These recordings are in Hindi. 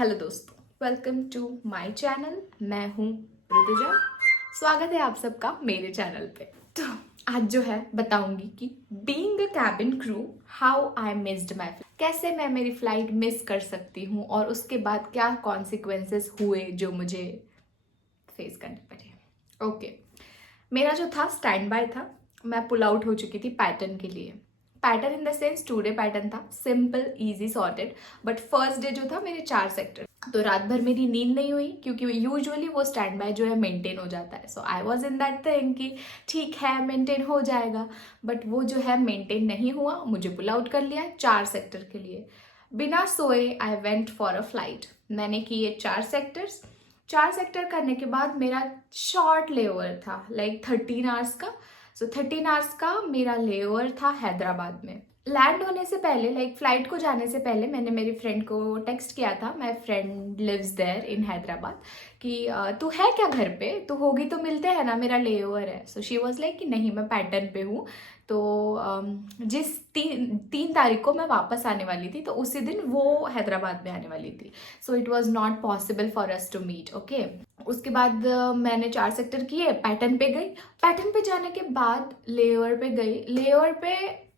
हेलो दोस्तों, वेलकम टू माय चैनल। मैं हूँ ऋतुजा। स्वागत है आप सबका मेरे चैनल पे। तो आज जो है बताऊंगी कि being a cabin crew how I missed my flight, कैसे मैं मेरी फ्लाइट मिस कर सकती हूँ और उसके बाद क्या कॉन्सिक्वेंसेस हुए जो मुझे फेस करने पड़े। ओके, मेरा जो था स्टैंड बाय था। मैं पुल आउट हो चुकी थी पैटर्न के लिए। Pattern in the sense 2 day pattern था, simple easy sorted. But first day जो था मेरे 4 सेक्टर, तो रात भर मेरी नींद नहीं हुई क्योंकि यूजुअली वो स्टैंड बाय जो है मेंटेन हो जाता है। So I was in that thing कि ठीक है मेंटेन हो जाएगा, बट वो जो है मेंटेन नहीं हुआ। मुझे पुल आउट कर लिया 4 सेक्टर के लिए। बिना सोए I went for a flight. मैंने किए 4 सेक्टर्स। 4 सेक्टर करने के बाद मेरा शॉर्ट लेओवर था, लाइक 13 आवर्स का। सो 13 आवर्स का मेरा लेओवर था हैदराबाद में। लैंड होने से पहले, लाइक फ्लाइट को जाने से पहले, मैंने मेरी फ्रेंड को टेक्स्ट किया था। My friend lives there in Hyderabad कि तू है क्या घर पे, तू होगी तो मिलते हैं ना, मेरा लेओवर है। सो शी वॉज लाइक कि नहीं मैं पैटर्न पे हूँ। तो जिस 3 तारीख को मैं वापस आने वाली थी, तो उसी दिन वो हैदराबाद में आने वाली थी। So it was not possible for us to meet. Okay, उसके बाद मैंने 4 सेक्टर किए, पैटर्न पे गई। पैटर्न पे जाने के बाद लेओवर पे गई। लेओवर पे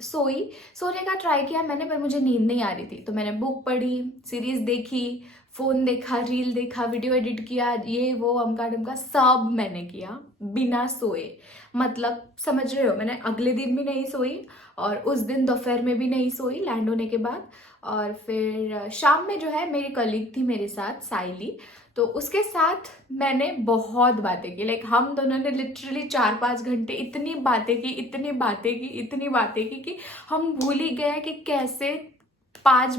सोने का ट्राई किया मैंने, पर मुझे नींद नहीं आ रही थी। तो मैंने बुक पढ़ी, सीरीज देखी, फोन देखा, रील देखा, वीडियो एडिट किया, ये वो अमका डमका सब मैंने किया बिना सोए। मतलब समझ रहे हो, मैंने अगले दिन भी नहीं सोई और उस दिन दोपहर में भी नहीं सोई लैंड होने के बाद। और फिर शाम में जो है मेरी कलीग थी मेरे साथ, साइली, तो उसके साथ मैंने बहुत बातें की। लाइक हम दोनों ने लिटरली 4-5 घंटे इतनी बातें की, इतनी बातें की, इतनी बातें की कि हम भूल ही गए कि कैसे 5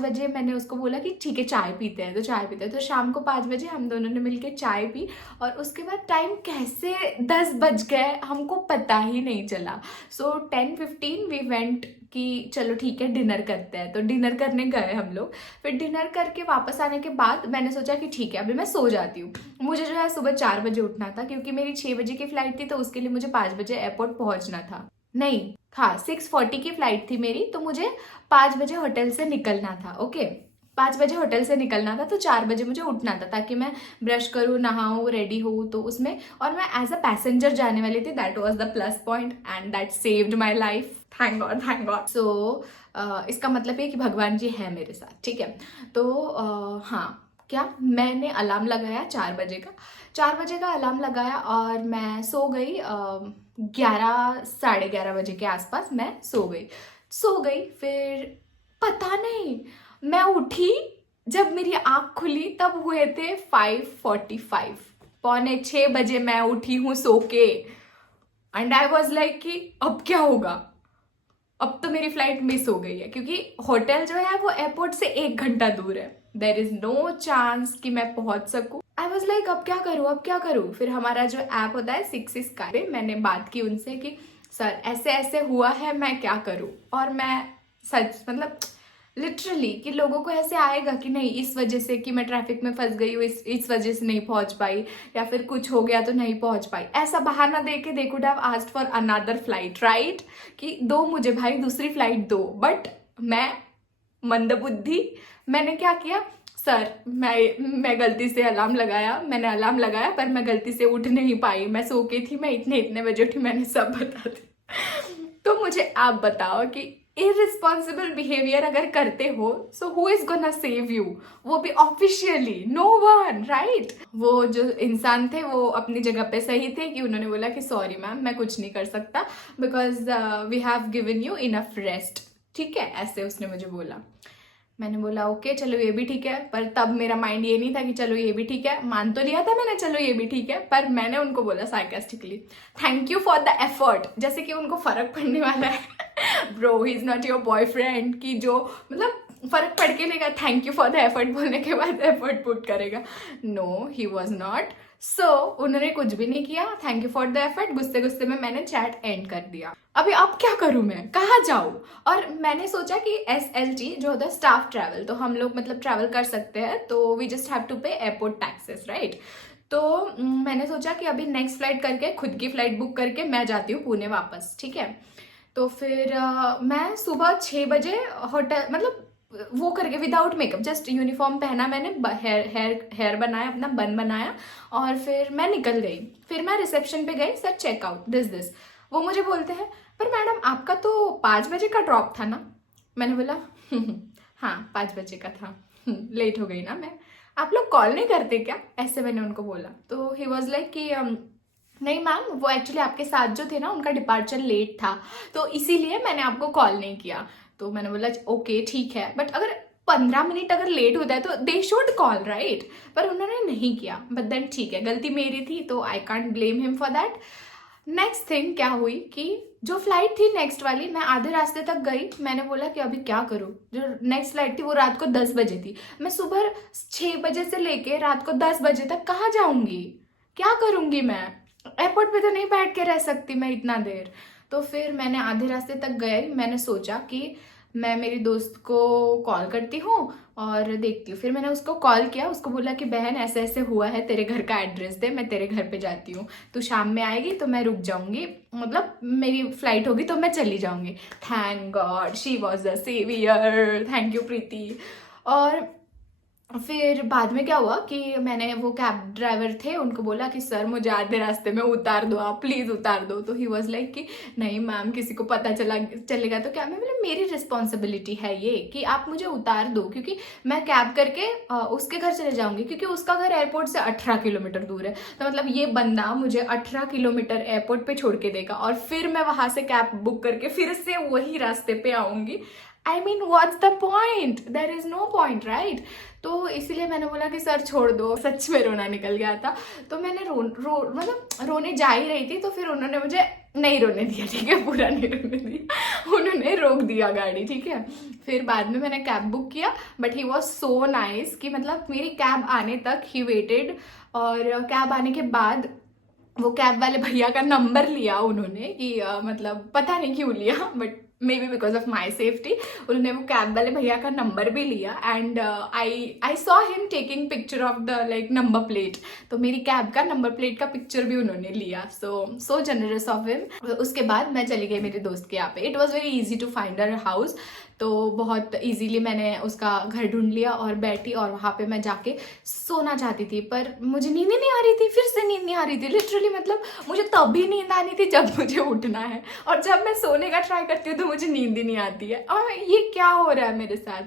बजे मैंने उसको बोला कि ठीक है चाय पीते हैं, तो चाय पीते हैं। तो शाम को 5 बजे हम दोनों ने मिलके चाय पी और उसके बाद टाइम कैसे 10 बज गए हमको पता ही नहीं चला। सो 10:15 वी वेंट कि चलो ठीक है डिनर करते हैं। तो डिनर करने गए हम लोग। फिर डिनर करके वापस आने के बाद मैंने सोचा कि ठीक है अभी मैं सो जाती हूँ। मुझे जो है सुबह 4 बजे उठना था क्योंकि मेरी 6 बजे की फ्लाइट थी, तो उसके लिए मुझे 5 बजे एयरपोर्ट पहुंचना था। नहीं, हाँ 6:40 की फ्लाइट थी मेरी, तो मुझे 5 बजे होटल से निकलना था। ओके, 5 बजे होटल से निकलना था, तो 4 बजे मुझे उठना था ताकि मैं ब्रश करूँ, नहाऊँ, रेडी हूँ तो उसमें। और मैं एज अ पैसेंजर जाने वाली थी। That was the plus point and that saved my life. Thank God, thank God. So इसका मतलब ये कि भगवान जी है मेरे साथ, ठीक है। तो हाँ, क्या मैंने अलार्म लगाया 4 बजे का। 4 बजे का अलार्म लगाया और मैं सो गई। 11, 11:30 बजे के आसपास मैं सो गई। फिर पता नहीं मैं उठी, जब मेरी आंख खुली तब हुए थे 5:45। 5:45 बजे मैं उठी हूँ सो के। एंड आई वॉज लाइक कि अब क्या होगा, अब तो मेरी फ्लाइट मिस हो गई है क्योंकि होटल जो है वो एयरपोर्ट से 1 घंटा दूर है। देर इज नो चांस कि मैं पहुंच सकूं। आई वॉज लाइक अब क्या करूं, अब क्या करूं। फिर हमारा जो ऐप होता है 6 मैंने बात की उनसे कि सर ऐसे ऐसे हुआ है, मैं क्या करूं। और मैं सच मतलब लिटरली कि लोगों को ऐसे आएगा कि नहीं इस वजह से कि मैं ट्रैफिक में फंस गई हूँ, इस वजह से नहीं पहुंच पाई, या फिर कुछ हो गया तो नहीं पहुंच पाई, ऐसा बहाना दे के they could have asked for another flight, right. कि दो मुझे भाई दूसरी फ्लाइट दो। बट मैं मंदबुद्धि, मैंने क्या किया, सर मैं गलती से अलार्म लगाया, मैंने अलार्म लगाया पर मैं गलती से उठ नहीं पाई, मैं सो के थी, मैं इतने बजे उठी, मैंने सब बता दी। तो मुझे आप बताओ कि इररिस्पॉन्सिबल बिहेवियर अगर करते हो, so who is gonna save you, वो भी ऑफिशियली, नो वन, राइट। वो जो इंसान थे वो अपनी जगह पे सही थे कि उन्होंने बोला कि सॉरी मैम मैं कुछ नहीं कर सकता because we have given you enough rest, ठीक है, ऐसे उसने मुझे बोला। मैंने बोला ओके चलो ये भी ठीक है, पर तब मेरा माइंड ये नहीं था कि चलो ये भी ठीक है। मान तो लिया था मैंने चलो ये भी ठीक है, पर मैंने उनको बोला sarcastically thank you for the effort, जैसे कि उनको फर्क पड़ने वाला है। Bro he is not your boyfriend कि जो मतलब फर्क पड़ के लेगा thank you for the effort बोलने के बाद एफर्ट पुट करेगा। No he was not. So उन्होंने कुछ भी नहीं किया, thank you for the effort, गुस्से गुस्से में मैंने चैट एंड कर दिया। अभी अब क्या करूं, मैं कहाँ जाऊं। और मैंने सोचा कि SLT जो होता है स्टाफ ट्रैवल, तो हम लोग मतलब ट्रैवल कर सकते हैं, तो वी जस्ट हैव टू पे एयरपोर्ट टैक्सेस, राइट। तो मैंने सोचा कि अभी नेक्स्ट फ्लाइट करके खुद की फ्लाइट बुक करके मैं जाती हूँ पुणे वापस, ठीक है। तो फिर मैं सुबह 6 बजे होटल मतलब वो करके विदाउट मेकअप, जस्ट यूनिफॉर्म पहना मैंने, हेयर बनाया, अपना बन बनाया और फिर मैं निकल गई। फिर मैं रिसेप्शन पे गई, सर चेकआउट दिस। वो मुझे बोलते हैं पर मैडम आपका तो 5 बजे का ड्रॉप था ना। मैंने बोला हाँ 5 बजे का था, लेट हो गई ना मैं, आप लोग कॉल नहीं करते क्या, ऐसे मैंने उनको बोला। तो ही वॉज लाइक कि नहीं मैम, वो एक्चुअली आपके साथ जो थे ना उनका डिपार्चर लेट था, तो इसीलिए मैंने आपको कॉल नहीं किया। तो मैंने बोला ओके ठीक है, बट अगर 15 मिनट अगर लेट होता है तो दे शुड कॉल राइट, पर उन्होंने नहीं किया। बट देन ठीक है, गलती मेरी थी तो I can't blame him for that. Next thing क्या हुई कि जो फ्लाइट थी नेक्स्ट वाली, मैं आधे रास्ते तक गई, मैंने बोला कि अभी क्या करूँ। जो नेक्स्ट फ्लाइट थी वो रात को 10 बजे थी, मैं सुबह 6 बजे से लेके रात को 10 बजे तक कहाँ जाऊंगी, क्या करूंगी मैं, एयरपोर्ट पे तो नहीं बैठ के रह सकती मैं इतना देर। तो फिर मैंने आधे रास्ते तक गई, मैंने सोचा कि मैं मेरी दोस्त को कॉल करती हूँ और देखती हूँ। फिर मैंने उसको कॉल किया, उसको बोला कि बहन ऐसे ऐसे हुआ है, तेरे घर का एड्रेस दे, मैं तेरे घर पे जाती हूँ, तू शाम में आएगी तो मैं रुक जाऊंगी, मतलब मेरी फ्लाइट होगी तो मैं चली जाऊंगी। Thank God she was the saviour, thank you Preeti. और फिर बाद में क्या हुआ कि मैंने वो कैब ड्राइवर थे उनको बोला कि सर मुझे आधे रास्ते में उतार दो, आप प्लीज़ उतार दो। तो ही वॉज लाइक कि नहीं मैम किसी को पता चलेगा तो क्या। मैं बोला मेरी रिस्पॉन्सिबिलिटी है ये कि आप मुझे उतार दो, क्योंकि मैं कैब करके उसके घर चले जाऊंगी, क्योंकि उसका घर एयरपोर्ट से 18 किलोमीटर दूर है। तो मतलब ये बंदा मुझे 18 किलोमीटर एयरपोर्ट पे छोड़ के देगा और फिर मैं वहां से कैब बुक करके फिर से वही रास्ते पे आऊंगी। I mean what's the point, there is no point right. तो इसीलिए मैंने बोला कि सर छोड़ दो, सच में रोना निकल गया था। तो मैंने मतलब रोने जा ही रही थी, तो फिर उन्होंने मुझे नहीं रोने दिया, ठीक है, पूरा नहीं रोने दिया, उन्होंने रोक दिया गाड़ी, ठीक है। फिर बाद में मैंने कैब बुक किया, but he was so nice कि मतलब मेरी कैब आने तक ही वेटेड। और कैब आने के बाद वो कैब वाले भैया का नंबर लिया उन्होंने कि मतलब पता नहीं क्यों लिया, but may be because of my safety उन्होंने वो कैब वाले भैया का नंबर भी लिया। And I saw him taking picture of the like number plate, तो मेरी कैब का नंबर प्लेट का पिक्चर भी उन्होंने लिया। सो जनरस ऑफ हिम। उसके बाद मैं चली गई मेरे दोस्त के यहाँ पे। It was very easy to find her house, तो बहुत इजीली मैंने उसका घर ढूंढ लिया और बैठी, और वहाँ पे मैं जाके सोना चाहती थी पर मुझे नींद ही नहीं आ रही थी, फिर से नींद नहीं आ रही थी लिटरली। मतलब मुझे तब भी नींद आनी थी जब मुझे उठना है, और जब मैं सोने का ट्राई करती हूँ तो मुझे नींद ही नहीं आती है। और ये क्या हो रहा है मेरे साथ।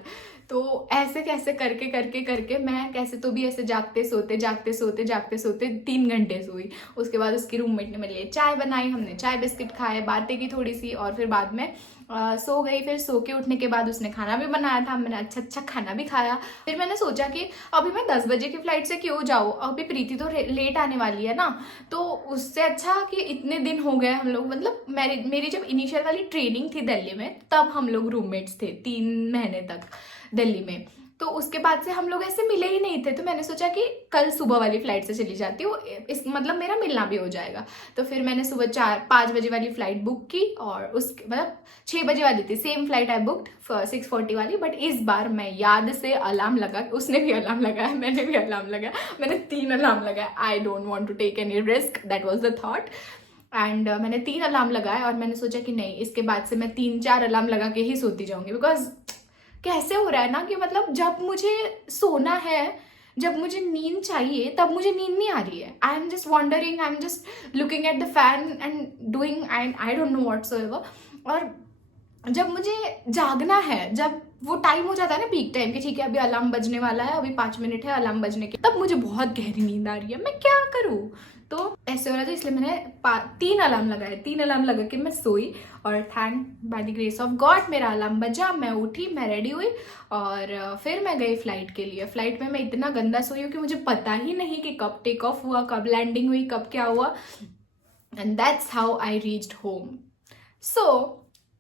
तो ऐसे कैसे करके करके करके मैं कैसे तो भी ऐसे जागते सोते 3 घंटे सोई। उसके बाद उसकी रूममेट ने मेरे लिए चाय बनाई, हमने चाय बिस्किट खाए, बातें की थोड़ी सी, और फिर बाद में सो गई। फिर सो के उठने के बाद उसने खाना भी बनाया था, मैंने अच्छा खाना भी खाया। फिर मैंने सोचा कि अभी मैं 10 बजे की फ्लाइट से क्यों जाऊँ, अभी प्रीति तो लेट आने वाली है ना, तो उससे अच्छा कि इतने दिन हो गए हम लोग, मतलब मेरी जब इनिशियल वाली ट्रेनिंग थी दिल्ली में तब हम लोग रूममेट्स थे 3 महीने तक दिल्ली में, तो उसके बाद से हम लोग ऐसे मिले ही नहीं थे। तो मैंने सोचा कि कल सुबह वाली फ्लाइट से चली जाती हूँ, इस मतलब मेरा मिलना भी हो जाएगा। तो फिर मैंने सुबह 5 बजे वाली फ्लाइट बुक की, और उसके मतलब 6 बजे वाली थी सेम फ्लाइट आई बुक्ड 6:40 वाली, बट इस बार मैं याद से अलार्म लगा, उसने भी अलार्म लगाया, मैंने भी अलार्म लगाया, मैंने 3 अलार्म लगाया। I don't want to take any risk, that was the thought. And मैंने 3 अलार्म लगाए, और मैंने सोचा कि नहीं इसके बाद से मैं 3-4 अलार्म लगा के ही सोती जाऊंगी। बिकॉज कैसे हो रहा है ना कि मतलब जब मुझे सोना है, जब मुझे नींद चाहिए, तब मुझे नींद नहीं आ रही है। I am just wondering, I am just looking at the fan and doing and I don't know whatsoever. और जब मुझे जागना है, जब वो टाइम हो जाता है ना पीक टाइम के, ठीक है अभी अलार्म बजने वाला है, अभी 5 मिनट है अलार्म बजने के, तब मुझे बहुत गहरी नींद आ रही है, मैं क्या करूँ। तो ऐसे हो रहा था, इसलिए मैंने 3 अलार्म लगाए, 3 अलार्म लगा के मैं सोई, और thank by the grace of God मेरा अलार्म बजा, मैं उठी, मैं रेडी हुई, और फिर मैं गई फ्लाइट के लिए। फ्लाइट में मैं इतना गंदा सोई हूँ कि मुझे पता ही नहीं कि कब टेक ऑफ हुआ, कब लैंडिंग हुई, कब क्या हुआ। And that's how I reached home. So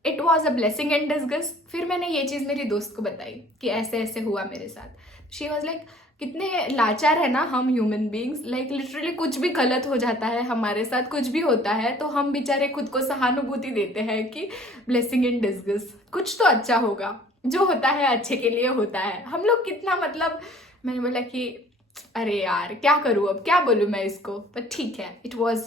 it was a blessing and disgust. फिर मैंने ये चीज़ मेरी दोस्त को बताई कि ऐसे ऐसे हुआ मेरे साथ। शी वॉज लाइक कितने लाचार है ना हम ह्यूमन बींग्स, लाइक लिटरली कुछ भी गलत हो जाता है हमारे साथ, कुछ भी होता है तो हम बेचारे खुद को सहानुभूति देते हैं कि ब्लेसिंग इन डिस्गस्ट, कुछ तो अच्छा होगा, जो होता है अच्छे के लिए होता है। हम लोग कितना मतलब, मैंने बोला कि अरे यार क्या करूँ, अब क्या बोलूँ मैं इसको, पर ठीक है, इट वॉज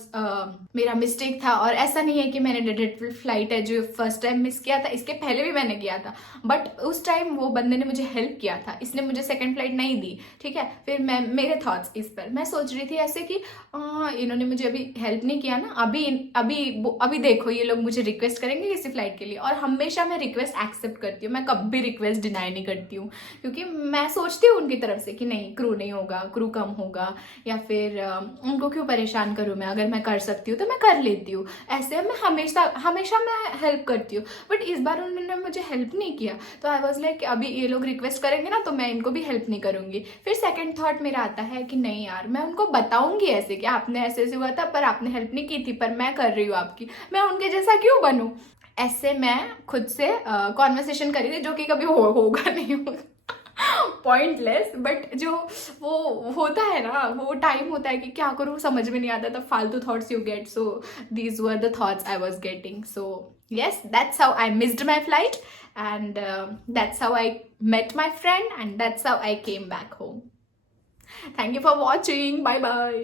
मेरा मिस्टेक था। और ऐसा नहीं है कि मैंने डेडेड फ्लाइट है जो फर्स्ट टाइम मिस किया था, इसके पहले भी मैंने किया था, बट उस टाइम वो बंदे ने मुझे हेल्प किया था, इसने मुझे सेकंड फ्लाइट नहीं दी। ठीक है, फिर मैं मेरे थॉट्स इस पर मैं सोच रही थी ऐसे कि इन्होंने मुझे अभी हेल्प नहीं किया ना, अभी अभी अभी देखो ये लोग मुझे रिक्वेस्ट करेंगे किसी फ्लाइट के लिए, और हमेशा मैं रिक्वेस्ट एक्सेप्ट करती हूँ, मैं कभी रिक्वेस्ट डिनाई नहीं करती हूँ, क्योंकि मैं सोचती हूँ उनकी तरफ से कि नहीं क्रू नहीं होगा, क्रू कम होगा, या फिर उनको क्यों परेशान करूँ मैं, अगर मैं कर सकती हूँ तो मैं कर लेती हूँ। ऐसे मैं हमेशा हमेशा मैं हेल्प करती हूँ, बट इस बार उन्होंने मुझे हेल्प नहीं किया, तो आई वॉज लाइक अभी ये लोग रिक्वेस्ट करेंगे ना तो मैं इनको भी हेल्प नहीं करूँगी। फिर सेकेंड थॉट मेरा आता है कि नहीं यार, मैं उनको बताऊँगी ऐसे कि आपने ऐसे ऐसे हुआ था पर आपने हेल्प नहीं की थी, पर मैं कर रही हूँ आपकी, मैं उनके जैसा क्यों बनूँ। ऐसे मैं खुद से कॉन्वर्सेशन करी थी, जो कि कभी होगा नहीं होगा, पॉइंटलेस, बट जो वो होता है ना, वो टाइम होता है कि क्या करूँ समझ में नहीं आता, तब फालतू thoughts you get, so these were the thoughts I was getting. So yes, that's how I missed my flight, and that's how I met my friend, and that's how I came back home. Thank you for watching. Bye bye.